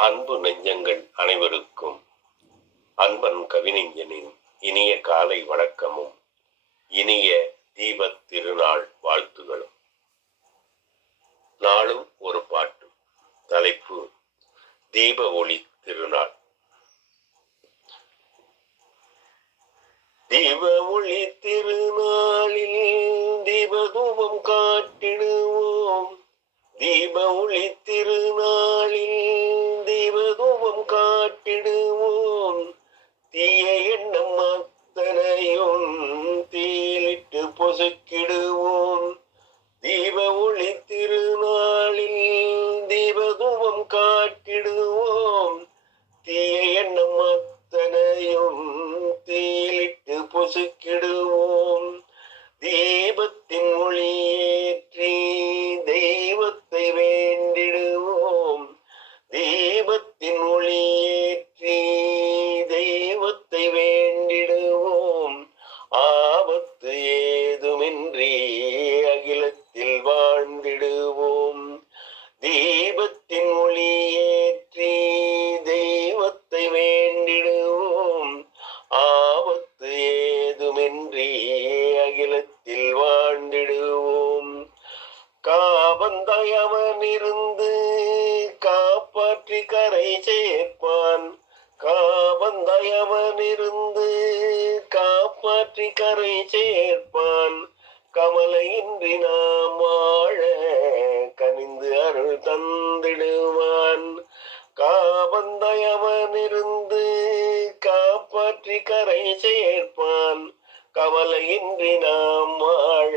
அன்பு நெஞ்சங்கள் அனைவருக்கும் அன்பன் கவிஞனின் இனிய காலை வணக்கமும் இனிய தீபத் திருநாள் வாழ்த்துகளும். நாளும் ஒரு பாட்டு தலைப்பு தீப ஒளி திருநாள். தீப ஒளி திருநாளில் தீபதூபம் காட்டிடுவோம். தீப ஒளி திருநாளில் தெய்வதுவம் காட்டிடுவோம். தீய எண்ணம் அத்தனையும் தீலிட்டு பொசுக்கிடுவோம். தீப ஒளி திருநாளில் தீபதுவம் காட்டிடுவோம். தீய எண்ணம் அத்தனையும் தீலிட்டு பொசுக்கிடுவோம். தீபத்தின் தெய்வத்தை வேண்டிடுவோம். ஆபத்து ஏதுமின்றி அகிலத்தில் வாழ்ந்திடுவோம். தீபத்தின் ஒளி ஏற்றி தெய்வத்தை வேண்டிடுவோம். ஆபத்து ஏதுமின்றி அகிலத்தில் வாழ்ந்திடுவோம். காபந்தாய் அவன் இருந்து போற்றி கரை சேர்ப்பான். காபந்தாய் இருந்து காப்பாற்றி கரை சேர்ப்பான். கமலையின்றி நாம் வாழ கனிந்து அருள் தந்திடுவான். காபந்தாய் இருந்து காப்பாற்றி கரை சேர்ப்பான். கவலையின்றி நாம் வாழ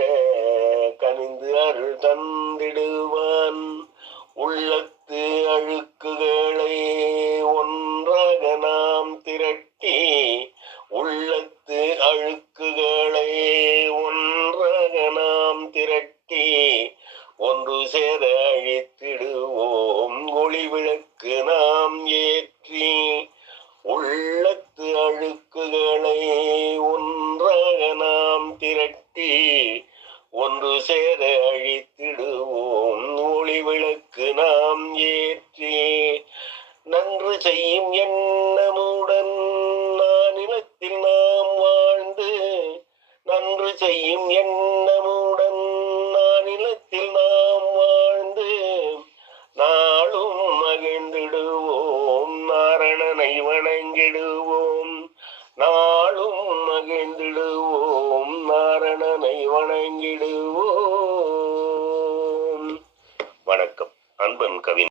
கனிந்து அருள் தந்திடுவான். உள்ள நாம் திரட்டி உள்ளத்து அழுக்குகளை ஒன்றாக நாம் திரட்டி ஒன்று சேர அழித்திடுவோம். ஒளி விளக்கு நாம் ஏற்றி உள்ளத்து அழுக்குகளை ஒன்றாக நாம் திரட்டி ஒன்று சேர அழித்திடுவோம். ஒளி விளக்கு நாம் ஏற்றி நன்று செய்யும் எண்ணமுடன் நான் இனத்தில் நாம் வாழ்ந்து நன்று செய்யும் எண்ணமுடன் நான் இனத்தில் நாம் வாழ்ந்து நாளும் மகிழ்ந்திடுவோம் நாரணனை வணங்கிடுவோம் நாளும் மகிழ்ந்திடுவோம் நாரணனை வணங்கிடுவோம். வணக்கம். அன்பன் கவின்